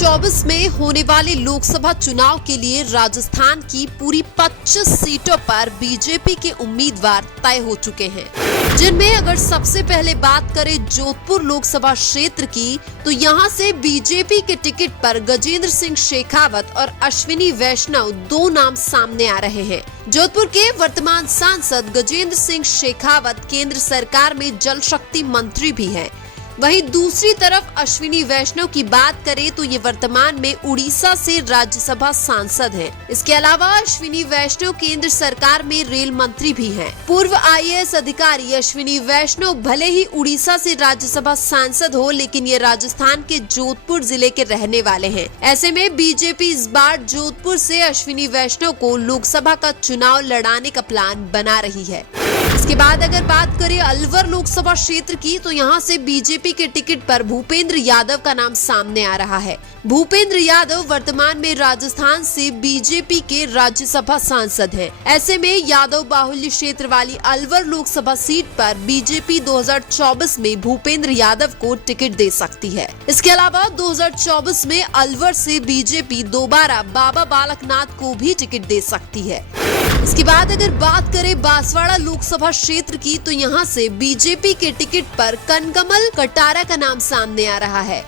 2024 में होने वाले लोकसभा चुनाव के लिए राजस्थान की पूरी 25 सीटों पर बीजेपी के उम्मीदवार तय हो चुके हैं, जिनमें अगर सबसे पहले बात करें जोधपुर लोकसभा क्षेत्र की, तो यहां से बीजेपी के टिकट पर गजेंद्र सिंह शेखावत और अश्विनी वैष्णव दो नाम सामने आ रहे हैं। जोधपुर के वर्तमान सांसद गजेंद्र सिंह शेखावत केंद्र सरकार में जल शक्ति मंत्री भी हैं। वहीं दूसरी तरफ अश्विनी वैष्णव की बात करें तो ये वर्तमान में उड़ीसा से राज्यसभा सांसद हैं। इसके अलावा अश्विनी वैष्णव केंद्र सरकार में रेल मंत्री भी हैं। पूर्व IAS अधिकारी अश्विनी वैष्णव भले ही उड़ीसा से राज्यसभा सांसद हो, लेकिन ये राजस्थान के जोधपुर जिले के रहने वाले हैं। ऐसे में बीजेपी इस बार जोधपुर से अश्विनी वैष्णव को लोकसभा का चुनाव लड़ाने का प्लान बना रही है। इसके बाद अगर बात करें अलवर लोकसभा क्षेत्र की, तो यहाँ से बीजेपी के टिकट पर भूपेंद्र यादव का नाम सामने आ रहा है। भूपेंद्र यादव वर्तमान में राजस्थान से बीजेपी के राज्यसभा सांसद हैं। ऐसे में यादव बाहुल्य क्षेत्र वाली अलवर लोकसभा सीट पर बीजेपी 2024 में भूपेंद्र यादव को टिकट दे सकती है। इसके अलावा 2024 में अलवर से बीजेपी दोबारा बाबा बालकनाथ को भी टिकट दे सकती है। इसके बाद अगर बात करें बांसवाड़ा लोकसभा क्षेत्र की, तो यहाँ से बीजेपी के टिकट पर कनकमल कटारा का नाम सामने आ रहा है।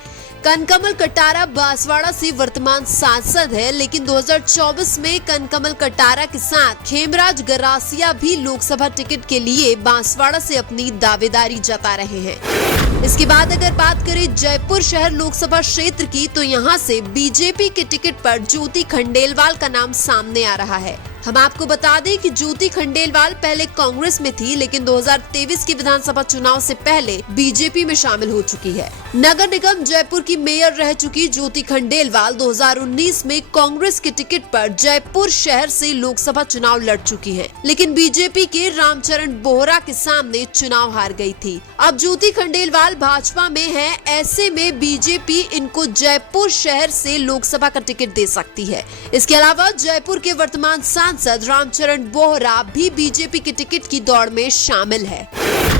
कनकमल कटारा बांसवाड़ा से वर्तमान सांसद है, लेकिन 2024 में कनकमल कटारा के साथ खेमराज गरासिया भी लोकसभा टिकट के लिए बांसवाड़ा से अपनी दावेदारी जता रहे हैं। इसके बाद अगर बात करें जयपुर शहर लोकसभा क्षेत्र की, तो यहाँ से बीजेपी के टिकट पर ज्योति खंडेलवाल का नाम सामने आ रहा है। हम आपको बता दें कि ज्योति खंडेलवाल पहले कांग्रेस में थी, लेकिन 2023 के विधानसभा चुनाव से पहले बीजेपी में शामिल हो चुकी है। नगर निगम जयपुर की मेयर रह चुकी ज्योति खंडेलवाल 2019 में कांग्रेस के टिकट पर जयपुर शहर से लोकसभा चुनाव लड़ चुकी है, लेकिन बीजेपी के रामचरण बोहरा के सामने चुनाव हार गई थी। अब ज्योति खंडेलवाल भाजपा में है, ऐसे में बीजेपी इनको जयपुर शहर से लोकसभा का टिकट दे सकती है। इसके अलावा जयपुर के वर्तमान सांसद रामचरण बोहरा भी बीजेपी के टिकट की दौड़ में शामिल है।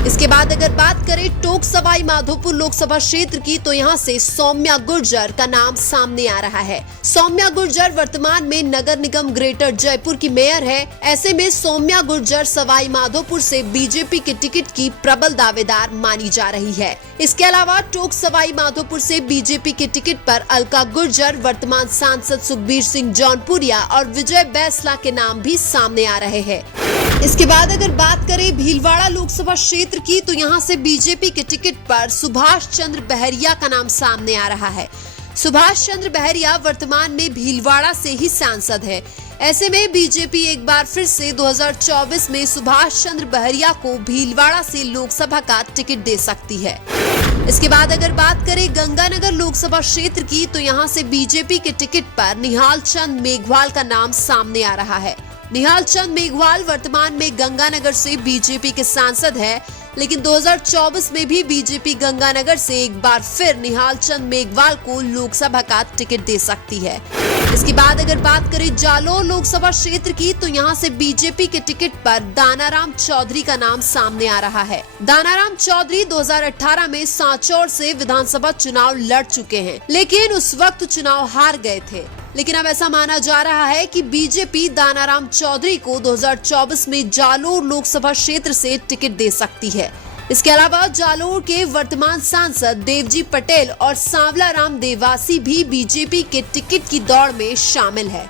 इसके बाद अगर बात करें टोंक सवाई माधोपुर लोकसभा क्षेत्र की, तो यहाँ से सौम्या गुर्जर का नाम सामने आ रहा है। सौम्या गुर्जर वर्तमान में नगर निगम ग्रेटर जयपुर की मेयर है। ऐसे में सौम्या गुर्जर सवाई माधोपुर से बीजेपी के टिकट की प्रबल दावेदार मानी जा रही है। इसके अलावा टोंक सवाई माधोपुर से बीजेपी के टिकट पर अलका गुर्जर, वर्तमान सांसद सुखबीर सिंह जौनपुरिया और विजय बैसला के नाम भी सामने आ रहे हैं। इसके बाद अगर बात करें भीलवाड़ा लोकसभा क्षेत्र की, तो यहाँ से बीजेपी के टिकट पर सुभाष चंद्र बहरिया का नाम सामने आ रहा है। सुभाष चंद्र बहरिया वर्तमान में भीलवाड़ा से ही सांसद है। ऐसे में बीजेपी एक बार फिर से 2024 में सुभाष चंद्र बहरिया को भीलवाड़ा से लोकसभा का टिकट दे सकती है। इसके बाद अगर बात करें गंगानगर लोकसभा क्षेत्र की, तो यहाँ से बीजेपी के टिकट पर निहाल चंद मेघवाल का नाम सामने आ रहा है। निहाल चंद मेघवाल वर्तमान में गंगानगर से बीजेपी के सांसद है, लेकिन 2024 में भी बीजेपी गंगानगर से एक बार फिर निहाल चंद मेघवाल को लोकसभा का टिकट दे सकती है। इसके बाद अगर बात करें जालौर लोकसभा क्षेत्र की, तो यहाँ से बीजेपी के टिकट पर दानाराम चौधरी का नाम सामने आ रहा है। दानाराम चौधरी 2018 में सांचौर से विधानसभा चुनाव लड़ चुके हैं, लेकिन उस वक्त चुनाव हार गए थे। लेकिन अब ऐसा माना जा रहा है कि बीजेपी दानाराम चौधरी को 2024 में जालौर लोकसभा क्षेत्र से टिकट दे सकती है। इसके अलावा जालौर के वर्तमान सांसद देवजी पटेल और सांवला राम देवासी भी बीजेपी के टिकट की दौड़ में शामिल है।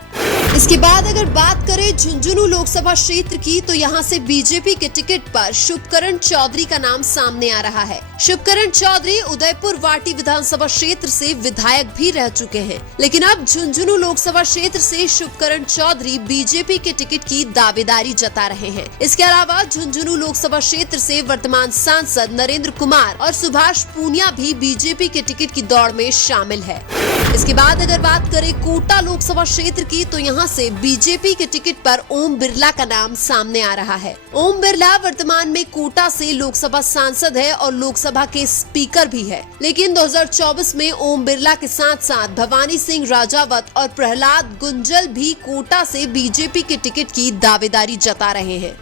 इसके बाद अगर बात करें झुंझुनू लोकसभा क्षेत्र की, तो यहाँ से बीजेपी के टिकट पर शुभकरण चौधरी का नाम सामने आ रहा है। शुभकरण चौधरी उदयपुर वाटी विधानसभा क्षेत्र से विधायक भी रह चुके हैं, लेकिन अब झुंझुनू लोकसभा क्षेत्र से शुभकरण चौधरी बीजेपी के टिकट की दावेदारी जता रहे हैं। इसके अलावा झुंझुनू लोकसभा क्षेत्र से वर्तमान सांसद नरेंद्र कुमार और सुभाष पूनिया भी बीजेपी के टिकट की दौड़ में शामिल है। इसके बाद अगर बात करें कोटा लोकसभा क्षेत्र की, तो यहाँ से बीजेपी के टिकट पर ओम बिरला का नाम सामने आ रहा है। ओम बिरला वर्तमान में कोटा से लोकसभा सांसद है और लोकसभा के स्पीकर भी है, लेकिन 2024 में ओम बिरला के साथ साथ भवानी सिंह राजावत और प्रहलाद गुंजल भी कोटा से बीजेपी के टिकट की दावेदारी जता रहे हैं।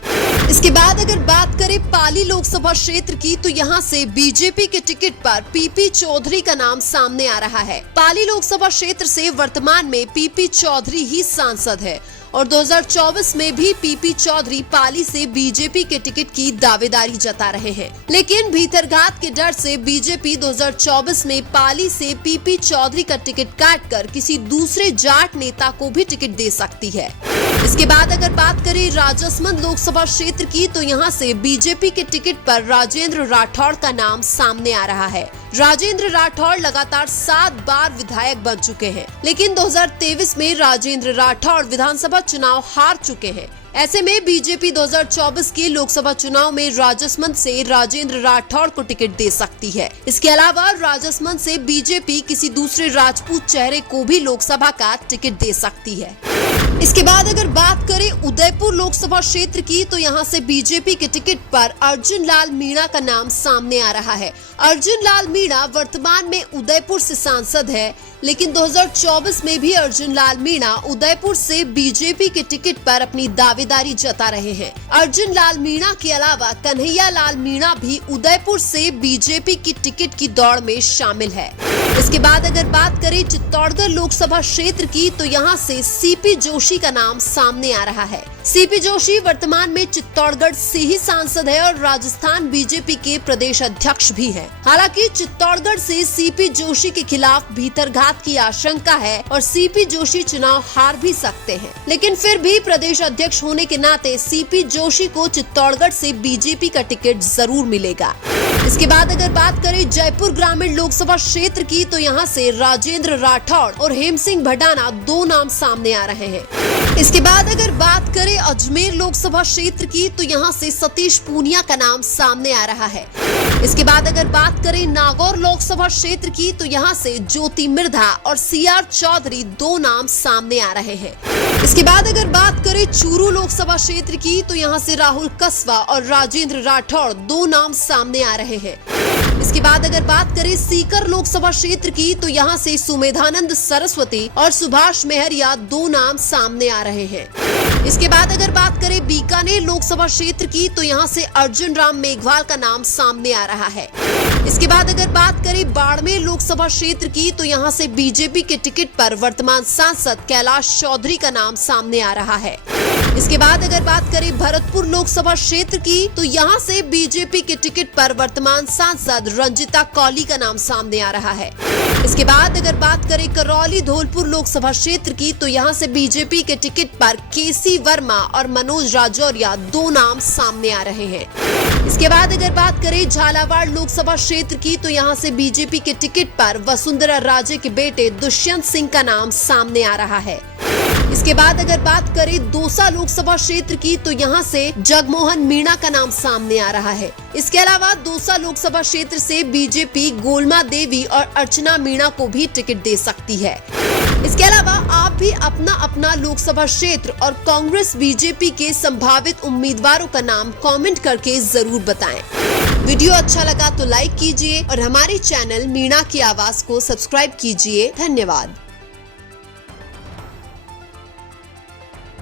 इसके बाद अगर बात करें पाली लोकसभा क्षेत्र की, तो यहां से बीजेपी के टिकट पर पीपी चौधरी का नाम सामने आ रहा है। पाली लोकसभा क्षेत्र से वर्तमान में पीपी चौधरी ही सांसद है और 2024 में भी पीपी चौधरी पाली से बीजेपी के टिकट की दावेदारी जता रहे हैं। लेकिन भीतरघात के डर से बीजेपी 2024 में पाली से पीपी चौधरी का टिकट काटकर किसी दूसरे जाट नेता को भी टिकट दे सकती है। इसके बाद अगर बात करें राजसमंद लोकसभा क्षेत्र की, तो यहां से बीजेपी के टिकट पर राजेंद्र राठौड़ का नाम सामने आ रहा है। राजेंद्र राठौड़ लगातार 7 बार विधायक बन चुके हैं, लेकिन 2023 में राजेंद्र राठौड़ विधानसभा चुनाव हार चुके हैं। ऐसे में बीजेपी 2024 के लोकसभा चुनाव में राजसमंद से राजेंद्र राठौड़ को टिकट दे सकती है। इसके अलावा राजसमंद से बीजेपी किसी दूसरे राजपूत चेहरे को भी लोकसभा का टिकट दे सकती है। इसके बाद अगर बात करें उदयपुर लोकसभा क्षेत्र की, तो यहां से बीजेपी के टिकट पर अर्जुन लाल मीणा का नाम सामने आ रहा है। अर्जुन लाल मीणा वर्तमान में उदयपुर से सांसद है, लेकिन 2024 में भी अर्जुन लाल मीणा उदयपुर से बीजेपी के टिकट पर अपनी दावेदारी जता रहे हैं। अर्जुन लाल मीणा के अलावा कन्हैया लाल मीणा भी उदयपुर से बीजेपी की टिकट की दौड़ में शामिल है। इसके बाद अगर बात करें चित्तौड़गढ़ लोकसभा क्षेत्र की, तो यहाँ से सीपी जोशी का नाम सामने आ रहा है। सीपी जोशी वर्तमान में चित्तौड़गढ़ से ही सांसद है और राजस्थान बीजेपी के प्रदेश अध्यक्ष भी हैं। हालांकि चित्तौड़गढ़ से सीपी जोशी के खिलाफ भीतरघात की आशंका है और सीपी जोशी चुनाव हार भी सकते हैं, लेकिन फिर भी प्रदेश अध्यक्ष होने के नाते सीपी जोशी को चित्तौड़गढ़ से बीजेपी का टिकट जरूर मिलेगा। इसके बाद अगर बात करें जयपुर ग्रामीण लोकसभा क्षेत्र की, तो यहाँ से राजेंद्र राठौड़ और हेम सिंह भडाना 2 नाम सामने आ रहे हैं। इसके बाद अगर बात करें अजमेर लोकसभा क्षेत्र की, तो यहाँ से सतीश पूनिया का नाम सामने आ रहा है। इसके बाद अगर बात करें नागौर लोकसभा क्षेत्र की, तो यहाँ से ज्योति मिर्धा और सीआर चौधरी 2 नाम सामने आ रहे हैं। इसके बाद अगर बात करें चूरू लोकसभा क्षेत्र की, तो यहाँ से राहुल कसवा और राजेंद्र राठौड़ 2 नाम सामने आ रहे हैं। इसके बाद अगर बात करें सीकर लोकसभा क्षेत्र की, तो यहाँ से सुमेधानंद सरस्वती और सुभाष मेहरिया 2 नाम सामने आ रहे हैं। इसके बाद अगर बात करें बीकानेर लोकसभा क्षेत्र की, तो यहाँ से अर्जुन राम मेघवाल का नाम सामने आ रहा है। इसके बाद अगर बात करें बाड़मेर लोकसभा क्षेत्र की, तो यहाँ से बीजेपी के टिकट पर वर्तमान सांसद कैलाश चौधरी का नाम सामने आ रहा है। इसके बाद अगर बात करें भरतपुर लोकसभा क्षेत्र की, तो यहाँ से बीजेपी के टिकट पर वर्तमान सांसद रंजिता कौली का नाम सामने आ रहा है। इसके बाद अगर बात करें करौली धौलपुर लोकसभा क्षेत्र की, तो यहाँ से बीजेपी के टिकट पर केसी वर्मा और मनोज राजौरिया 2 नाम सामने आ रहे हैं। इसके बाद अगर बात करें झालावाड़ लोकसभा क्षेत्र की, तो यहाँ से बीजेपी के टिकट पर वसुंधरा राजे के बेटे दुष्यंत सिंह का नाम सामने आ रहा है। इसके बाद अगर बात करें दौसा लोकसभा क्षेत्र की, तो यहाँ से जगमोहन मीणा का नाम सामने आ रहा है। इसके अलावा दौसा लोकसभा क्षेत्र से बीजेपी गोलमा देवी और अर्चना मीणा को भी टिकट दे सकती है। इसके अलावा आप भी अपना अपना लोकसभा क्षेत्र और कांग्रेस बीजेपी के संभावित उम्मीदवारों का नाम कमेंट करके जरूर बताएं। वीडियो अच्छा लगा तो लाइक कीजिए और हमारे चैनल मीणा की आवाज को सब्सक्राइब कीजिए। धन्यवाद।